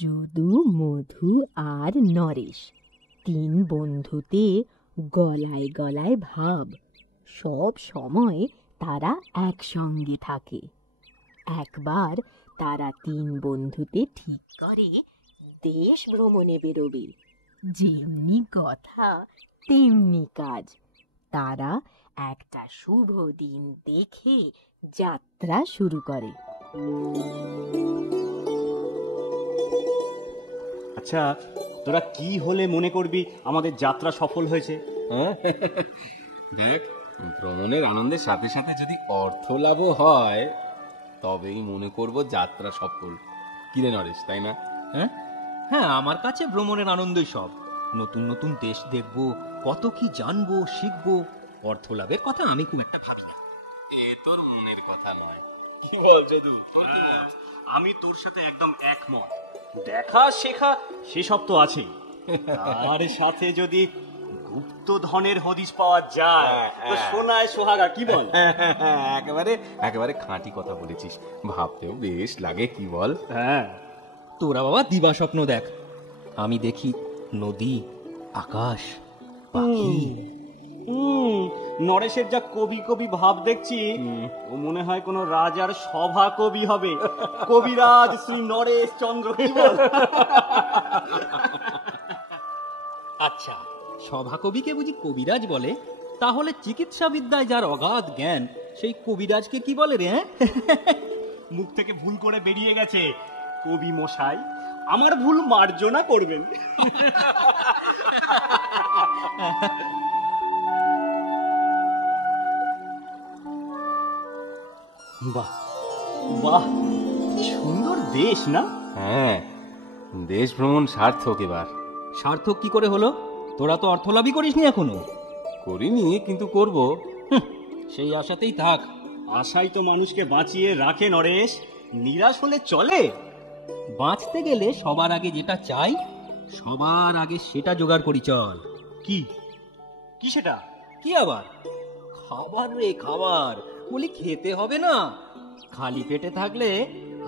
যদু, মধু আর নরেশ, তিন বন্ধুতে গলায় গলায় ভাব। সব সময় তারা একসঙ্গে থাকে। একবার তারা তিন বন্ধুতে ঠিক করে দেশ ভ্রমণে বেরোবে। যেমনি কথা তেমনি কাজ। তারা একটা শুভ দিন দেখে যাত্রা শুরু করে। আচ্ছা, তোরা কি হলে মনে করবি আমাদের যাত্রা সফল হয়েছে? দেখ, ভ্রমণের আনন্দের সাথে সাথে যদি অর্থ লাভও হয় তবেই মনে করব যাত্রা সফল। কিরে নরেশ, তাই না? হ্যাঁ, আমার কাছে ভ্রমণের আনন্দই সব। নতুন নতুন দেশ দেখব, কত কি জানবো, শিখবো। অর্থ লাভের কথা আমি খুব একটা ভাবি না। এ তোর মনের কথা নয়, কি বল যদু? আমি তোর সাথে একদম একমত। দেখা শেখা সেসব তো আছেই, আর সাথে যদি গুপ্ত ধনের হদিশ পাওয়া যায় তো সোনায় সোহাগা। কি বল? একেবারে একেবারে খাঁটি কথা বলেছিস, ভাবতেও বেশ লাগে। কি বল? হ্যাঁ, তোরা বাবা দিবা স্বপ্ন দেখ, আমি দেখি নদী, আকাশ, পাখি। নরেশের যা কবি কবি ভাব দেখছি, ও মনে হয় কোন রাজার সভা কবি হবে। কবিরাজ শ্রী নরেশ চন্দ্র। কি বল? আচ্ছা, সভাকবিকে বুঝি কবিরাজ বলে? তাহলে চিকিৎসা বিদ্যায় যার অগাধ জ্ঞান, সেই কবিরাজকে কি বলে রে? মুখ থেকে ভুল করে বেরিয়ে গেছে। কবি মশাই, আমার ভুল মার্জনা করবেন। বাহ বাহ, কি সুন্দর দেশ না? হ্যাঁ, দেশ ভ্রমণ সার্থক এবার। সার্থক কি করে হলো? তোরা তো অর্থলাভই করিসনি এখনো। করিনি, কিন্তু করব। সেই আশাতেই থাক। আশাই তো মানুষকে বাঁচিয়ে রাখে নরেশ। নিরাশ হলে চলে? বাঁচতে গেলে সবার আগে যেটা চাই, সবার আগে সেটা জোগাড় করি। চল। কি কি সেটা? কি আবার? খাবার রে, খাবার। বলি খেতে হবে না। খালি পেটে থাকলে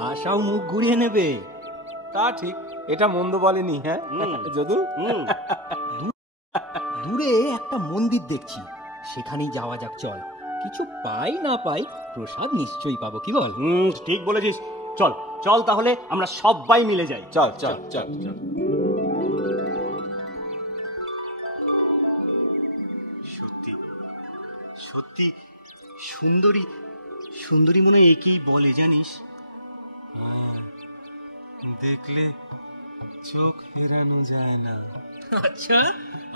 আশাও মুখ ঘুরিয়ে নেবে। তা ঠিক, এটা মন্দ বলেনি। হ্যাঁ যদু? দূরে একটা মন্দির দেখছি, সেখানেই যাওয়া যাক। চল, কিছু পাই না পাই প্রসাদ নিশ্চয়ই পাবো। কি বল? ঠিক বলেছিস। চল চল, তাহলে আমরা সবাই মিলে যাই। চল চল চল চল। সত্যি সত্যি সুন্দরী, সুন্দরী মনে একই বলে, জানিস? দেখলে চোখ ফেরানো যায় না। আচ্ছা,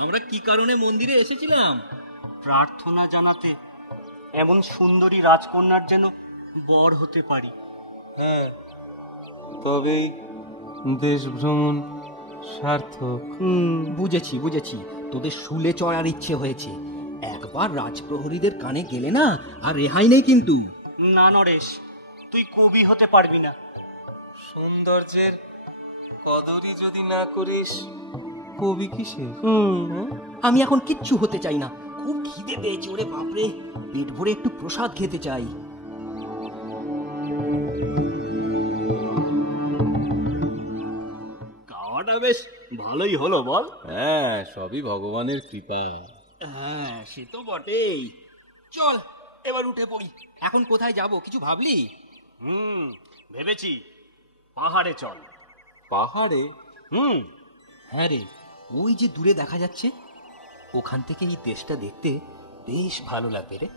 আমরা কি কারণে মন্দিরে এসেছিলাম? প্রার্থনা জানাতে, এমন সুন্দরী রাজকন্যার যেন বর হতে পারি। হ্যাঁ, তবেই দেশ ভ্রমণ সার্থক। বুঝেছি বুঝেছি, তোদের শুলে চড়ার ইচ্ছে হয়েছে। একবার রাজপ্রহরীদের কানে গেলে না, আর রেহাই নেই কিন্তু। না নরেশ, তুই কবি হতে পারবি না। সৌন্দর্যের কদরই যদি না করিস, কবি কিসের? আমি এখন কিচ্ছু হতে চাই না। খুব খিদে পেয়েছে ওরে বাপরে, পেট ভরে একটু প্রসাদ খেতে চাই। খাওয়াটা বেশ ভালোই হলো, বল? হ্যাঁ, সবই ভগবানের কৃপা। হ্যাঁ, সে তো বটেই। চল এবার উঠে পড়ি। এখন কোথায় যাব কিছু ভাবলি? ভেবেছি, পাহাড়ে চল। পাহাড়ে? হ্যাঁ রে, ওই যে দূরে দেখা যাচ্ছে, ওখান থেকে এই দেশটা দেখতে বেশ ভালো লাগবে রে।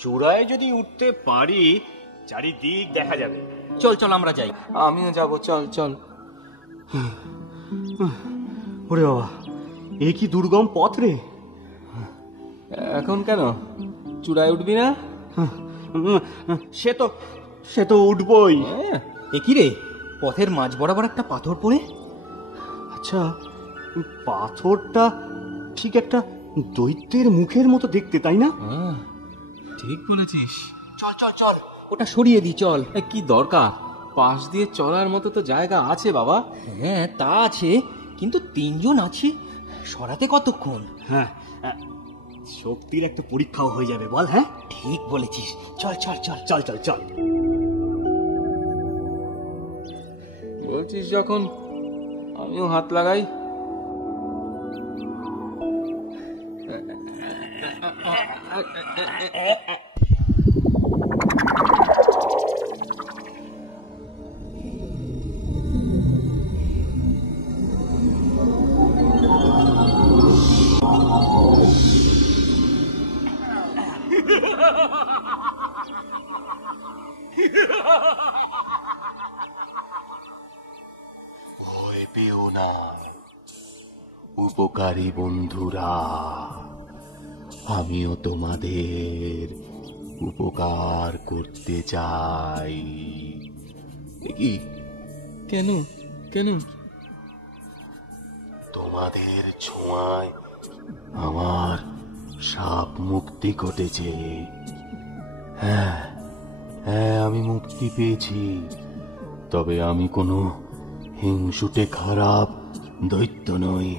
চূড়ায় যদি উঠতে পারি, চারিদিক দেখা যাবে। চল চল, আমরা যাই। আমিও যাব, চল চল। ওরে বাবা, এ কি দুর্গম পথ রে! এখন কেন চূড়ায় উঠবি না? সে তো উঠবই। এ কি রে, পথের মাঝ বরাবর একটা পাথর পড়ে। আচ্ছা, পাথরটা ঠিক একটা দৈত্যের মুখের মতো দেখতে, তাই না? ঠিক বলেছিস। চল চল চল, ওটা সরিয়ে দি। চল। কি দরকার? পাশ দিয়ে চলার মতো তো জায়গা আছে বাবা। হ্যাঁ, তা আছে, কিন্তু তিনজন আছি, সরাতে কতক্ষণ? হ্যাঁ, শক্তির একটা পরীক্ষাও হয়ে যাবে, বল? হ্যাঁ, ঠিক বলেছিস। চল চল চল চল চল চল। বলছিস যখন, আমিও হাত লাগাই। ভয় পেও না উপকারী বন্ধুরা, আমিও তোমাদের উপকার করতে চাই। কি? কেন কেন? তোমাদের ছোঁয়ায় আমার সাপ মুক্তি ঘটেছে। হ্যাঁ হ্যাঁ, আমি মুক্তি পেয়েছি। তবে আমি কোনো হিংসুটে খারাপ দৈত্য নই।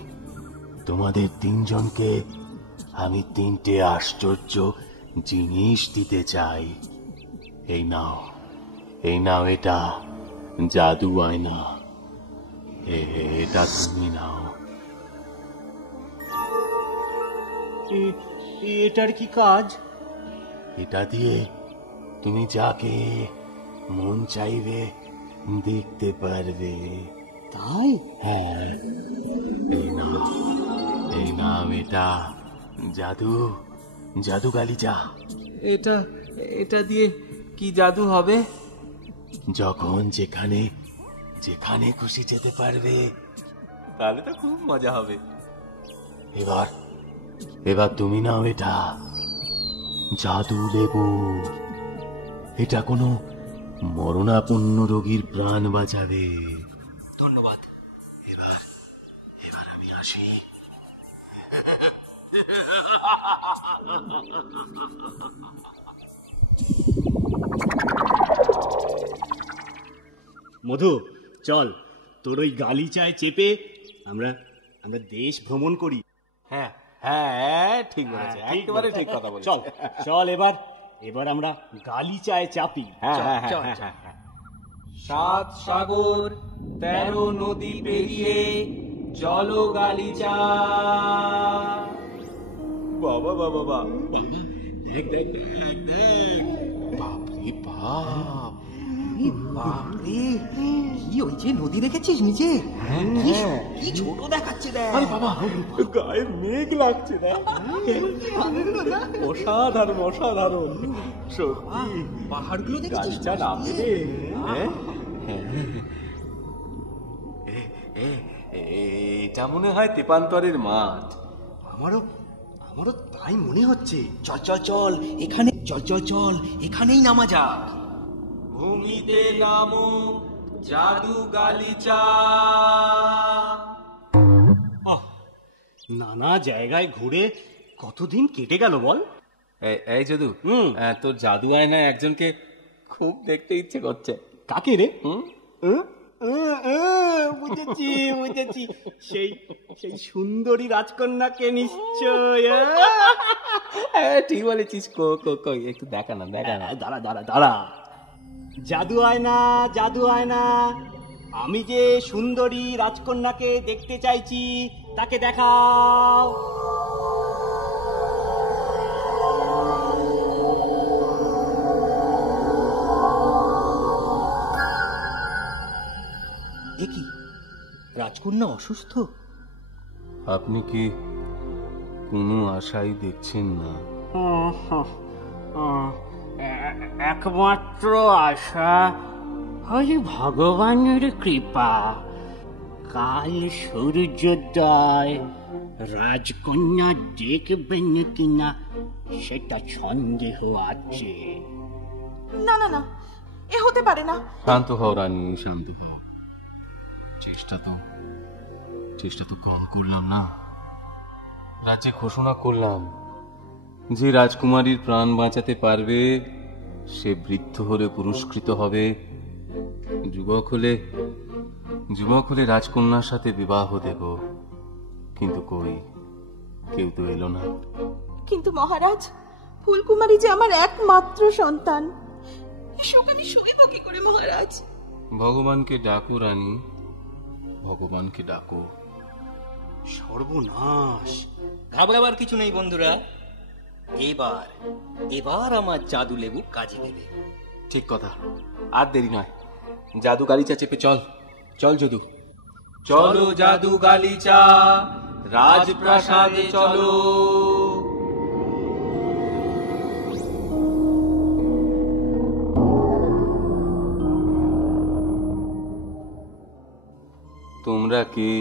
তোমাদের তিনজনকে আমি 3টে আশ্চর্য জিনিস দিতে চাই। এই নাও, এই নাও, এটা জাদু আয়না। এটা তুমি নাও। এটার কি কাজ? এটা দিয়ে তুমি যাকে মন চাইবে দেখতে পারবে। তাই? হ্যাঁ, এই নাও, এই নাও, এটা জাদু, জাদু গালিচা। এটা এটা দিয়ে কি জাদু হবে? যখন যেখানে যেখানে খুশি যেতে পারবে। তাহলে তো খুব মজা হবে। এবার এবার তুমি নাও এটা, জাদু লেবু। এটা কোনো মরণাপন্ন রোগীর প্রাণ বাঁচাবে। ধন্যবাদ। এবার এবার আমি আসি। মধু, চল তোর ওই গালিচায় চেপে আমরা আমরা দেশ ভ্রমণ করি। হ্যাঁ হ্যাঁ, ঠিক বলেছে, ঠিক একেবারে বলেছে। ঠিক কথা বলেছে। চল চল এবার এবার আমরা গালিচায় চাপি। হ্যাঁ হ্যাঁ চল, হ্যাঁ, চল। হ্যাঁ, হ্যাঁ। 7 সাগর 13 নদী পেরিয়ে চলো গালিচা। বাবা বাবা বাবা, দেখ দেখ দেখ দেখ। বাপরে বাপ! বাপরে, কি ওই যে নদী দেখেছিস নিচে? কি ছোট দেখাচ্ছে দেখ। বাবা, গায়ে মেঘ লাগছে না? অসাধারণ অসাধারণ, সত্যি পাহাড়গুলো দেখেছিস? গালিচা নামবে রে। হ্যাঁ? এটা মনে হয় তেপান্তরের মাঠ। আমারও আমারও তাই মনে হচ্ছে। চল চল চল, এখানে চল চল চল, এখানেই নামা যাক। ভূমিতে নামো জাদু গালিচা। আহ, নানা জায়গায় ঘুরে কতদিন কেটে গেল বল। এই জাদু, তোর জাদু আয়নায় একজনকে খুব দেখতে ইচ্ছে করছে। কাকে রে? বুঝেছি বুঝেছি, সেই সেই সুন্দরী রাজকন্যাকে নিশ্চয়। ঠিক বলেছিস। কই একটু দেখা না, দেখা না। দাঁড়া দাঁড়া দাঁড়া। জাদু আয়না, জাদু আয়না, আমি যে সুন্দরী রাজকন্যাকে দেখতে চাইছি তাকে দেখাও। এ কি, রাজকন্যা অসুস্থ? আপনি কি কোনো আশাই দেখছেন না? একমাত্র আশা হলে ভগবানের কৃপা। কাল সূর্যোদয় রাজকন্যা দেখবেন কিনা সেটা সন্দেহ আছে। না না না, এ হতে পারে না। শান্ত হও রানী, শান্ত হও। চেষ্টা তো কম করলাম না। রাজ্যে ঘোষণা করলাম যে রাজকুমারীর প্রাণ বাঁচাতে পারবে সে বৃদ্ধ হলে পুরস্কৃত হবে, যুবক হলে রাজকন্যার সাথে বিবাহ দেব। কিন্তু কই, কেউ তো এলো না। কিন্তু মহারাজ, ফুলকুমারী যে আমার একমাত্র সন্তান। এসব আমি সইব কি করে মহারাজ? ভগবানকে ডাকো রানী, ভগবানকে ডাকো। সর্বনাশ! ঘাবড়াবার কিছু নেই বন্ধুরা, এবার এবার আমার জাদু লেবু কাজে দেবে। ঠিক কথা, আর দেরি নয়, জাদু গালিচা চেপে চল। চল যদু, চলো জাদু গালিচা, রাজপ্রাসাদে চলো। তোমরা কে?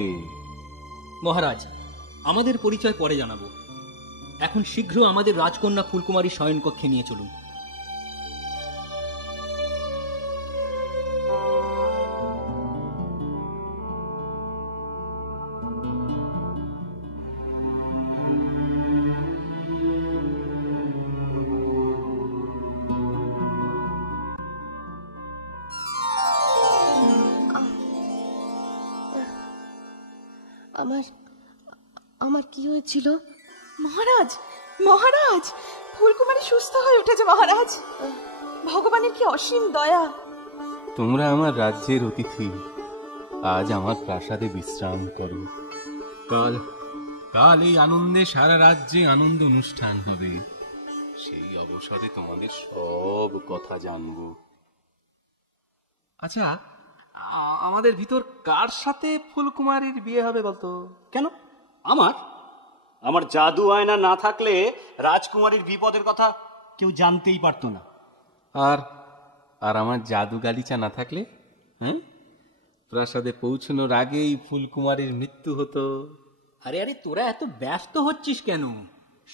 মহারাজ, আমাদের পরিচয় পরে জানাবো। এখন শীঘ্র আমাদের রাজকন্যা ফুলকুমারী শয়নকক্ষে নিয়ে চলুন। আমার আমার কি হয়েছিল? মহারাজ, মহারাজ, ফুলকুমারী সুস্থ হয়ে উঠেছে মহারাজ। ভগবানের কি অসীম দয়া। তোমরা আমার রাজ্যের অতিথি, আজ আমার প্রাসাদে বিশ্রাম করো। কাল কাল এই আনন্দে সারা রাজ্যে আনন্দ অনুষ্ঠান হবে, সেই অবসরে তোমাদের সব কথা জানবো। আচ্ছা, আমাদের ভিতর কার সাথে ফুলকুমারীর বিয়ে হবে বলতো? কেন? আমার আমার জাদু আয়না না থাকলে রাজকুমারীর বিপদের কথা কেউ জানতেই পারতো না। আর আর আমার জাদু গালিচা না থাকলে, হ্যাঁ, প্রাসাদে পৌঁছানোর আগেই ফুলকুমারীর মৃত্যু হতো। আরে আরে, তোরা এত ব্যস্ত হচ্ছিস কেন?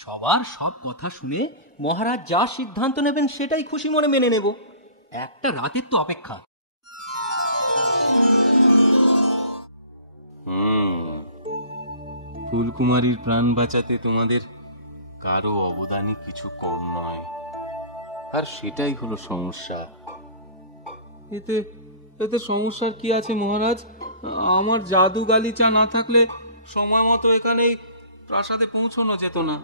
সবার সব কথা শুনে মহারাজ যা সিদ্ধান্ত নেবেন সেটাই খুশি মনে মেনে নেব। একটা রাতের তো অপেক্ষা। ফুলকুমারীর প্রাণ বাঁচাতে তোমাদের কারো অবদানই কিছু কম নয়, আর সেটাই হলো সমস্যা। এতে এতে সমস্যার কি আছে মহারাজ? আমার জাদু গালিচা না থাকলে সময় মতো এখানেই প্রাসাদে পৌঁছানো যেত না।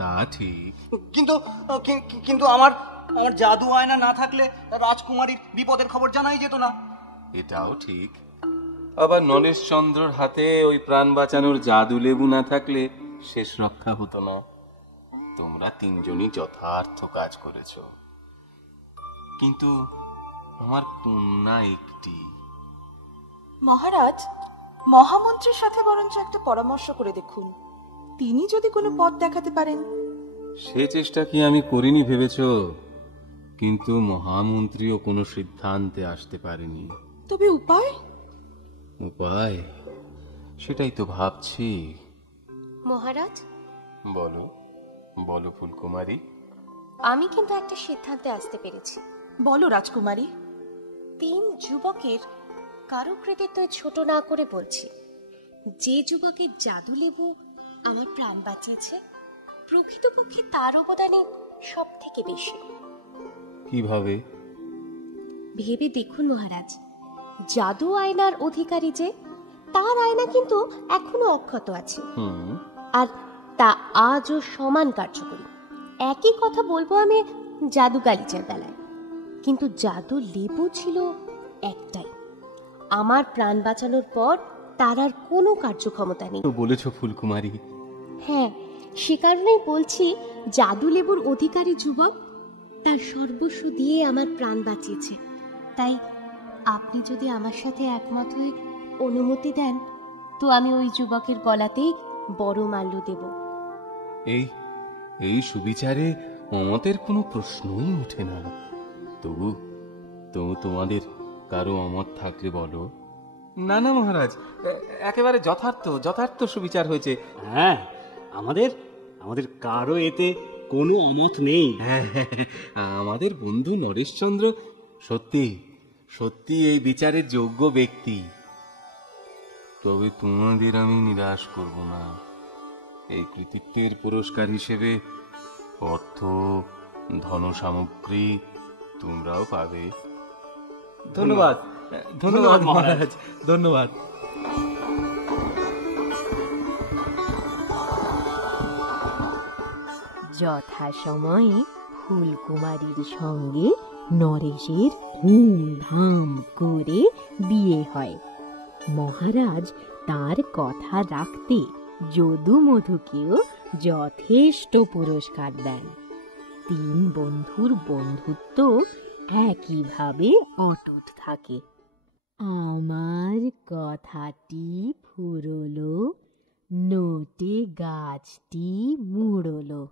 তা ঠিক, কিন্তু কিন্তু আমার আমার জাদু আয়না না থাকলে রাজকুমারীর বিপদের খবর জানাই যেত না। এটাও ঠিক। আবার নরেশচন্দ্রর হাতে ওই প্রাণ বাঁচানোর জাদু লেবু না থাকলে শেষ রক্ষা হতো না। তোমরা তিনজনই যথার্থ কাজ করেছ, কিন্তু আমার কন্যা একটি। মহারাজ, মহামন্ত্রীর সাথে বরঞ্চ একটা পরামর্শ করে দেখুন, তিনি যদি কোনো পথ দেখাতে পারেন। সে চেষ্টা কি আমি করিনি ভেবেছ? কিন্তু মহামন্ত্রীও কোনো সিদ্ধান্তে আসতে পারেনি। তবে উপায়? উপায় সেটাই তো ভাবছি। মহারাজ, বলো বলো ফুলকুমারী। আমি কিন্তু একটা সিদ্ধান্তে আসতে পেরেছি। বলো রাজকুমারী। 3 যুবকের কারো কৃতিত্ব ছোট না করে বলছি, যে যুবকের জাদু লেবু আমার প্রাণ বাঁচাচ্ছে, প্রকৃতপক্ষে তার অবদানই সব থেকে বেশি। কিভাবে? ভেবে দেখুন মহারাজ, জাদু আয়নার অধিকারী যে, তার আয়না কিন্তু এখনো অক্ষত আছে, আর তা আজও সমান কার্যকরী। একই কথা বলবো আমি জাদু গালিচার বেলায়, কিন্তু জাদু লেবু ছিল একটাই। আমার প্রাণ বাঁচানোর পর তার আর কোনো কার্যক্ষমতা নেই। বলেছ ফুলকুমারী। হ্যাঁ, সে কারণেই বলছি, জাদু লেবুর অধিকারী যুবক তার সর্বস্ব দিয়ে আমার প্রাণ বাঁচিয়েছে। তাই আপনি যদি আমার সাথে একমত হয়ে অনুমতি দেন, তো আমি ওই যুবকের গলাতেই বড় মাল্য দেব। এই এই সুবিচারে অমতের কোনো প্রশ্নই ওঠে না। তবু তোমাদের কারো অমত থাকলে বলো। না না মহারাজ, একেবারে যথার্থ সুবিচার হয়েছে। হ্যাঁ, আমাদের আমাদের কারো এতে কোনো অমত নেই। আমাদের বন্ধু নরেশচন্দ্র সত্যি সত্যি এই বিচারের যোগ্য ব্যক্তি। তবে তোমাদের আমি নিরাশ করব না। এই কৃতিত্বের পুরস্কার হিসেবে অর্থ, ধন সামগ্রী তোমরাও পাবে। ধন্যবাদ ধন্যবাদ মহারাজ, ধন্যবাদ। যথাসময়ে ফুলকুমারীর সঙ্গে নরেশের ধুমধাম করে বিয়ে হয়। মহারাজ তার কথা রাখতে যদু মধুকেও যথেষ্ট পুরস্কার দেন। তিন বন্ধুর বন্ধুত্ব একইভাবে অটুট থাকে। আমার কথাটি ফুরলো, নোটে গাছটি মুড়লো।